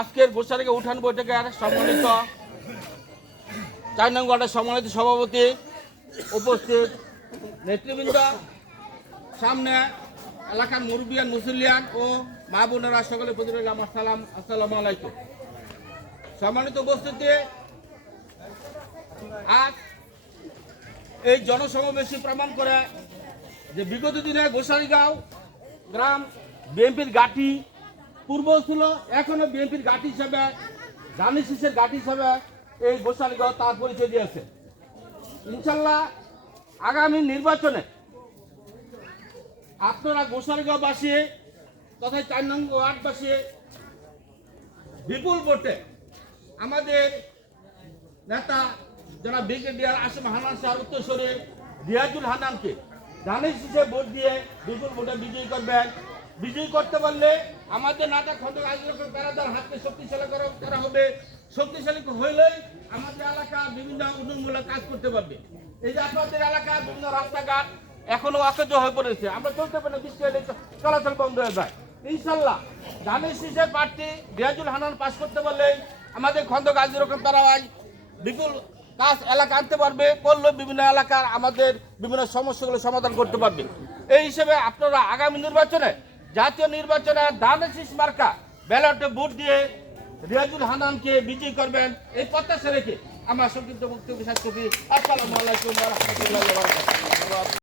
আজকের গোসারিকা উঠান বৈঠকের সম্মানিত 4 নং ওয়ার্ডের সম্মানিত সভাপতি, উপস্থিত নেতৃবৃন্দ, সামনে এলাকার মুরব্বিয়ান মুসলিয়ান ও মা বোনেরা সকলে প্রতি আমার সালাম, আসসালামু আলাইকুম। সম্মানিত উপস্থিতি, আজ এই জনসমাবেশে প্রমাণ করে যে বিগত দিনে গোসারিগাঁও গ্রাম বিএনপির ঘাঁটি পূর্ব ছিল, এখনো বিএনপির ঘাঁটি হিসাবে, ধানের শীষের ঘাঁটি হিসাবে এই গোসারিগাঁও তার পরিচয় দিয়েছে। ইনশাল্লাহ আগামী নির্বাচনে আপনারা গোসারিগাঁওবাসী তথা 4 নং ওয়ার্ডবাসী বিপুল ভোটে আমাদের নেতা যারা ব্রিগেডিয়ার আসিম হান্নান স্যার উত্তরসূরি রিয়াজুল হান্নানকে ধানের শীষে ভোট দিয়ে বিপুল ভোটে বিজয়ী করবেন। বিজয়ী করতে পারলে আমাদের নাটক খন্দক আয়োজকের প্যারাদার হাতকে শক্তিশালী করা হবে। শক্তিশালী হইলেই আমাদের এলাকা বিভিন্ন উন্নয়নমূলক কাজ করতে পারবে। এই যে আপনাদের এলাকার বিভিন্ন রাস্তাঘাট এখনো অকেজ হয়ে পড়েছে, আমরা চলতে পারি না, বৃষ্টি হলে চলাচল বন্ধ হয়ে যায়। ইনশাল্লাহ ধানের শীষের প্রার্থী রিয়াজুল হান্নান পাস করতে পারলে আমাদের খন্দক আয়োজকের প্যারায় বিপুল কাজ এলাকা আনতে পারবে, করলে বিভিন্ন এলাকার আমাদের বিভিন্ন সমস্যাগুলো সমাধান করতে পারবে। এই হিসেবে আপনারা আগামী নির্বাচনে, জাতীয় নির্বাচনে ধানের শীষ মার্কা ব্যালটে ভোট দিয়ে রিয়াজুল হান্নানকে বিজয়ী করবেন এই প্রত্যাশা রেখে আমার সংক্ষিপ্ত বক্তব্য শেষ করছি। আসসালামু আলাইকুম ওয়া রাহমাতুল্লাহি ওয়া বারাকাতুহু।